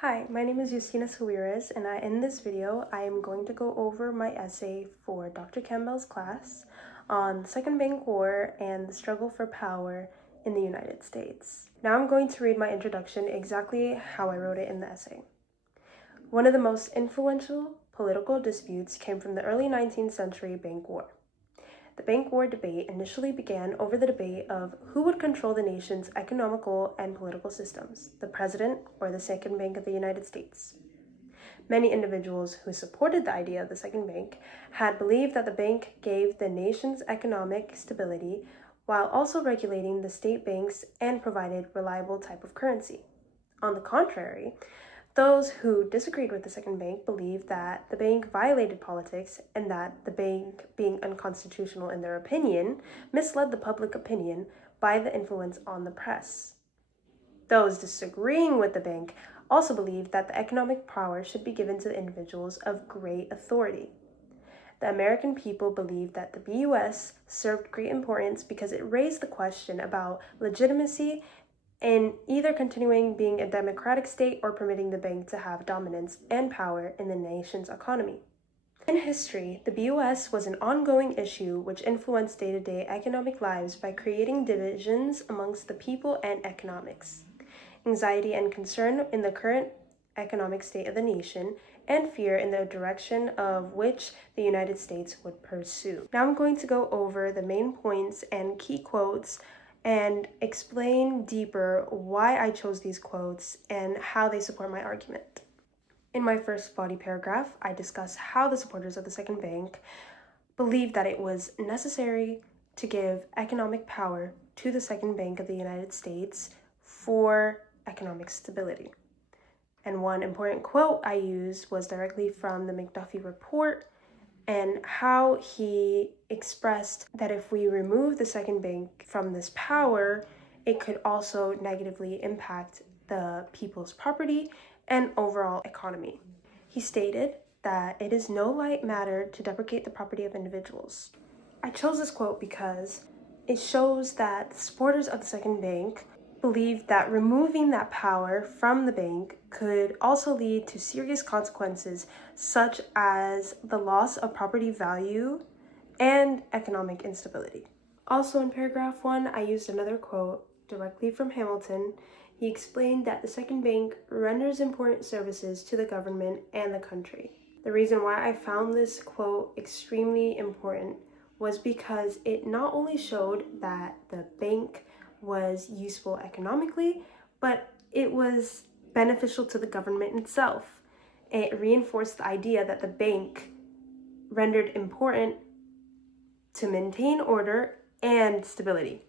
Hi, my name is Justina Sawiris, and in this video, I am going to go over my essay for Dr. Campbell's class on the Second Bank War and the struggle for power in the United States. Now I'm going to read my introduction exactly how I wrote it in the essay. One of the most influential political disputes came from the early 19th century bank war. The bank war debate initially began over the debate of who would control the nation's economical and political systems, the president or the Second Bank of the United States. Many individuals who supported the idea of the second bank had believed that the bank gave the nation's economic stability while also regulating the state banks and provided reliable type of currency. On the contrary, those who disagreed with the second bank believed that the bank violated politics and that the bank, being unconstitutional in their opinion, misled the public opinion by the influence on the press. Those disagreeing with the bank also believed that the economic power should be given to the individuals of great authority. The American people believed that the BUS served great importance because it raised the question about legitimacy in either continuing being a democratic state or permitting the bank to have dominance and power in the nation's economy. In history, the BUS was an ongoing issue which influenced day-to-day economic lives by creating divisions amongst the people and economics, anxiety and concern in the current economic state of the nation, and fear in the direction of which the United States would pursue. Now I'm going to go over the main points and key quotes and explain deeper why I chose these quotes and how they support my argument. In my first body paragraph, I discuss how the supporters of the second bank believed that it was necessary to give economic power to the second bank of the United States for economic stability. And one important quote I used was directly from the McDuffie report and how he expressed that if we remove the second bank from this power, it could also negatively impact the people's property and overall economy. He stated that it is no light matter to deprecate the property of individuals. I chose this quote because it shows that the supporters of the second bank believed that removing that power from the bank could also lead to serious consequences such as the loss of property value and economic instability. Also in paragraph 1, I used another quote directly from Hamilton. He explained that the second bank renders important services to the government and the country. The reason why I found this quote extremely important was because it not only showed that the bank was useful economically, but it was beneficial to the government itself. It reinforced the idea that the bank rendered important to maintain order and stability.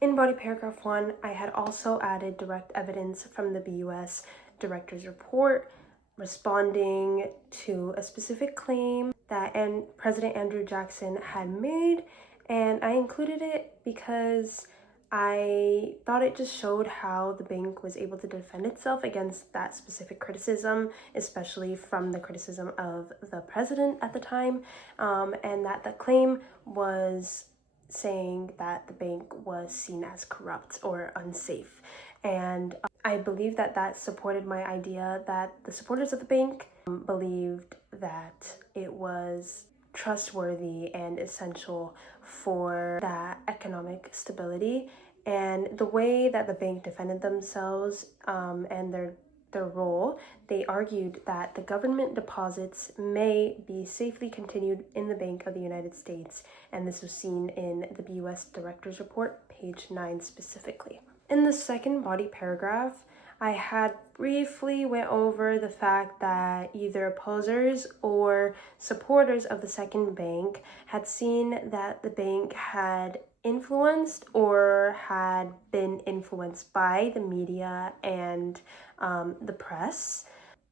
In body paragraph 1, I had also added direct evidence from the BUS director's report responding to a specific claim that President Andrew Jackson had made, and I included it because I thought it just showed how the bank was able to defend itself against that specific criticism, especially from the criticism of the president at the time, and that the claim was saying that the bank was seen as corrupt or unsafe. And I believe that that supported my idea that the supporters of the bank believed that it was trustworthy and essential for that economic stability. And the way that the bank defended themselves and their role, they argued that the government deposits may be safely continued in the Bank of the United States, and this was seen in the BUS Director's Report, page 9 specifically. In the second body paragraph, I had briefly went over the fact that either opposers or supporters of the second bank had seen that the bank had influenced or had been influenced by the media and the press.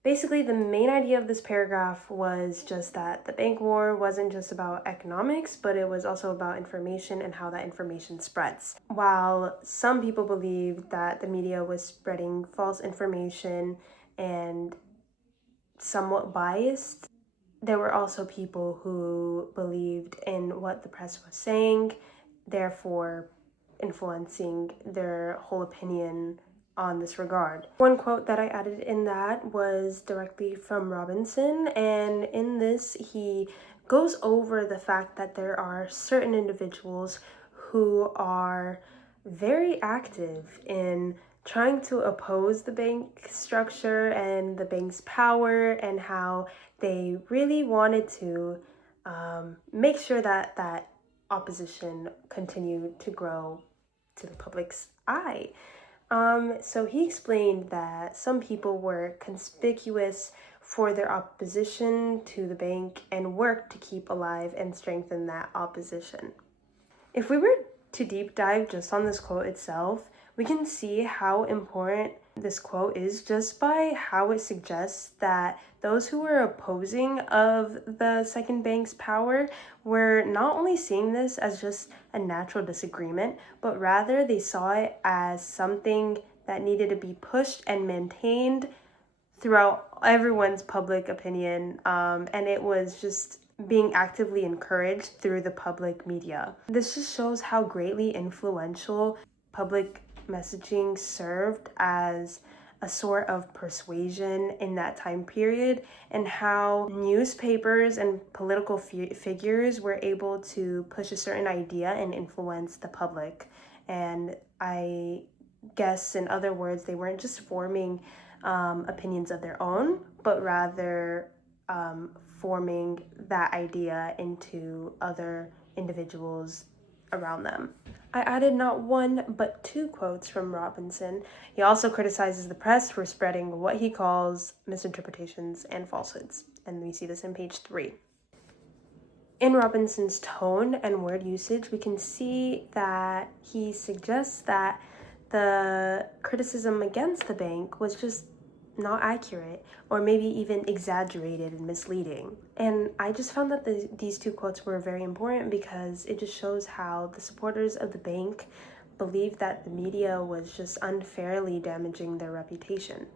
Basically, the main idea of this paragraph was just that the bank war wasn't just about economics, but it was also about information and how that information spreads. While some people believed that the media was spreading false information and somewhat biased, there were also people who believed in what the press was saying, therefore influencing their whole opinion on this regard. One quote that I added in that was directly from Robinson, and in this he goes over the fact that there are certain individuals who are very active in trying to oppose the bank structure and the bank's power, and how they really wanted to make sure that that opposition continued to grow to the public's eye. So he explained that some people were conspicuous for their opposition to the bank and worked to keep alive and strengthen that opposition. If we were to deep dive just on this quote itself, we can see how important this quote is just by how it suggests that those who were opposing of the second bank's power were not only seeing this as just a natural disagreement, but rather they saw it as something that needed to be pushed and maintained throughout everyone's public opinion, and it was just being actively encouraged through the public media. This just shows how greatly influential public messaging served as a sort of persuasion in that time period, and how newspapers and political figures were able to push a certain idea and influence the public. And I guess, in other words, they weren't just forming opinions of their own, but rather forming that idea into other individuals around them. I added not one, but 2 quotes from Robinson. He also criticizes the press for spreading what he calls misinterpretations and falsehoods, and we see this in page 3. In Robinson's tone and word usage, we can see that he suggests that the criticism against the bank was just not accurate, or maybe even exaggerated and misleading. And I just found that these 2 quotes were very important because it just shows how the supporters of the bank believed that the media was just unfairly damaging their reputation.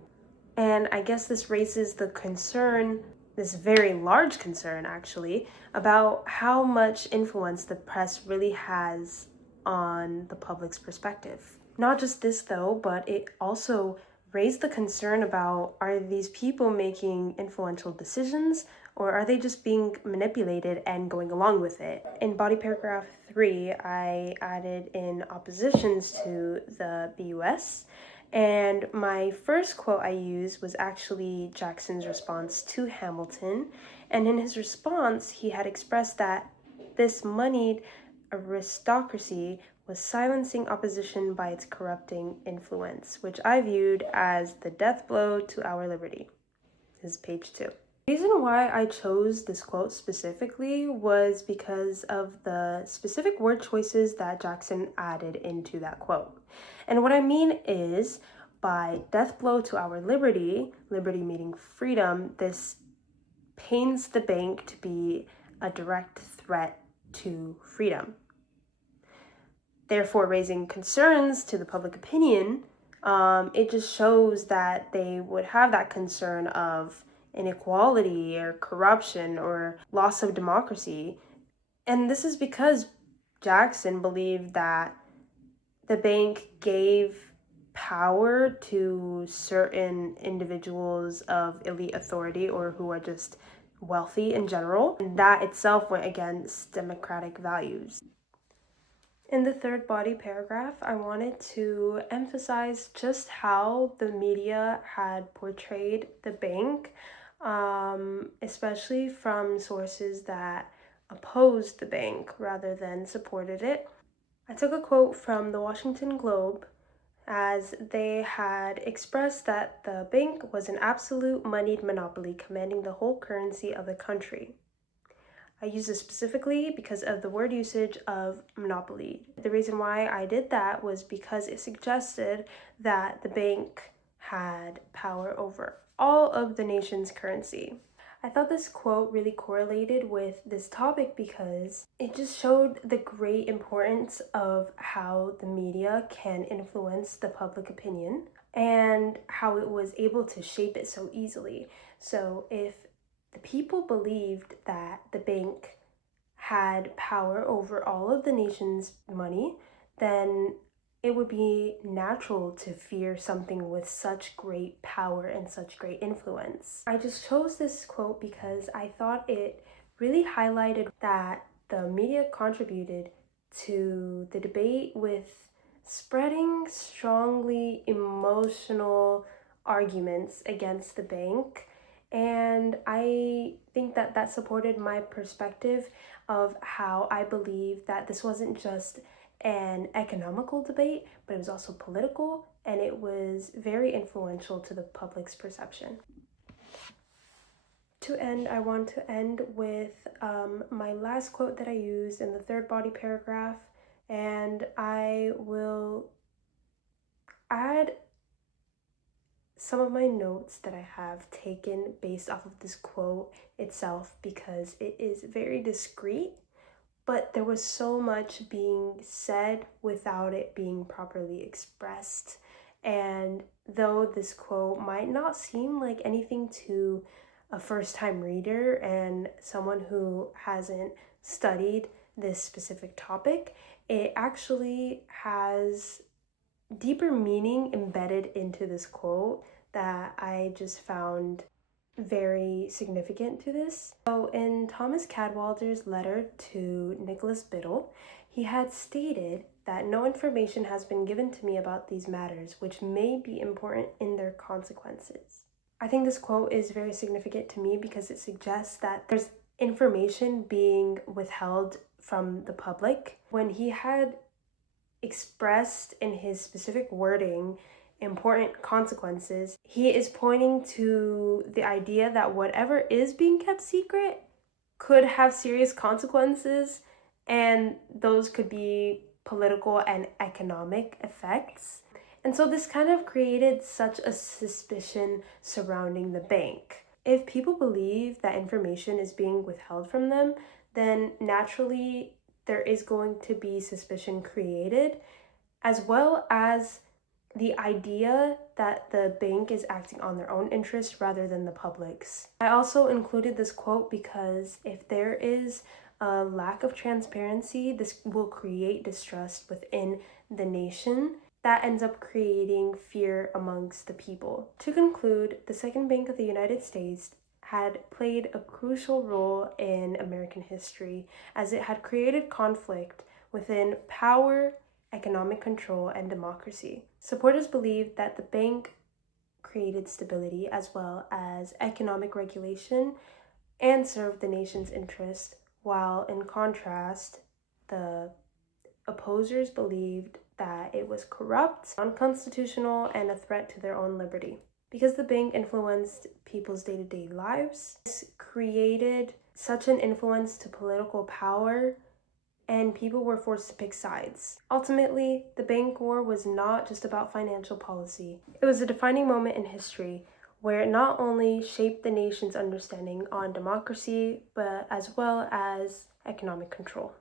And I guess this raises the concern, this very large concern actually, about how much influence the press really has on the public's perspective. Not just this though, but it also raised the concern about, are these people making influential decisions, or are they just being manipulated and going along with it? In body paragraph 3, I added in oppositions to the BUS, and my first quote I used was actually Jackson's response to Hamilton, and in his response, he had expressed that this moneyed aristocracy was silencing opposition by its corrupting influence, which I viewed as the death blow to our liberty. This is page 2. The reason why I chose this quote specifically was because of the specific word choices that Jackson added into that quote. And what I mean is, by death blow to our liberty, liberty meaning freedom, this paints the bank to be a direct threat to freedom, therefore raising concerns to the public opinion. It just shows that they would have that concern of inequality or corruption or loss of democracy. And this is because Jackson believed that the bank gave power to certain individuals of elite authority, or who are just wealthy in general, and that itself went against democratic values. In the 3rd body paragraph, I wanted to emphasize just how the media had portrayed the bank, especially from sources that opposed the bank rather than supported it. I took a quote from the Washington Globe, as they had expressed that the bank was an absolute moneyed monopoly commanding the whole currency of the country. I use this specifically because of the word usage of monopoly. The reason why I did that was because it suggested that the bank had power over all of the nation's currency. I thought this quote really correlated with this topic because it just showed the great importance of how the media can influence the public opinion and how it was able to shape it so easily. So if the people believed that the bank had power over all of the nation's money, then it would be natural to fear something with such great power and such great influence. I just chose this quote because I thought it really highlighted that the media contributed to the debate with spreading strongly emotional arguments against the bank. And I think that that supported my perspective of how I believe that this wasn't just an economical debate, but it was also political, and it was very influential to the public's perception. To end, I want to end with my last quote that I used in the third body paragraph, and I will add some of my notes that I have taken based off of this quote itself because it is very discreet, but there was so much being said without it being properly expressed. And though this quote might not seem like anything to a first-time reader and someone who hasn't studied this specific topic, it actually has deeper meaning embedded into this quote that I just found very significant to this. So in Thomas Cadwallader's letter to Nicholas Biddle, he had stated that no information has been given to me about these matters, which may be important in their consequences. I think this quote is very significant to me because it suggests that there's information being withheld from the public. When he had expressed in his specific wording important consequences, he is pointing to the idea that whatever is being kept secret could have serious consequences, and those could be political and economic effects. And so this kind of created such a suspicion surrounding the bank. If people believe that information is being withheld from them, then naturally there is going to be suspicion created, as well as the idea that the bank is acting on their own interest rather than the public's. I also included this quote because if there is a lack of transparency, this will create distrust within the nation. That ends up creating fear amongst the people. To conclude, the Second Bank of the United States had played a crucial role in American history as it had created conflict within power, economic control, and democracy. Supporters believed that the bank created stability as well as economic regulation and served the nation's interest, while in contrast, the opposers believed that it was corrupt, unconstitutional, and a threat to their own liberty. Because the bank influenced people's day-to-day lives, this created such an influence to political power, and people were forced to pick sides. Ultimately, the bank war was not just about financial policy. It was a defining moment in history where it not only shaped the nation's understanding on democracy, but as well as economic control.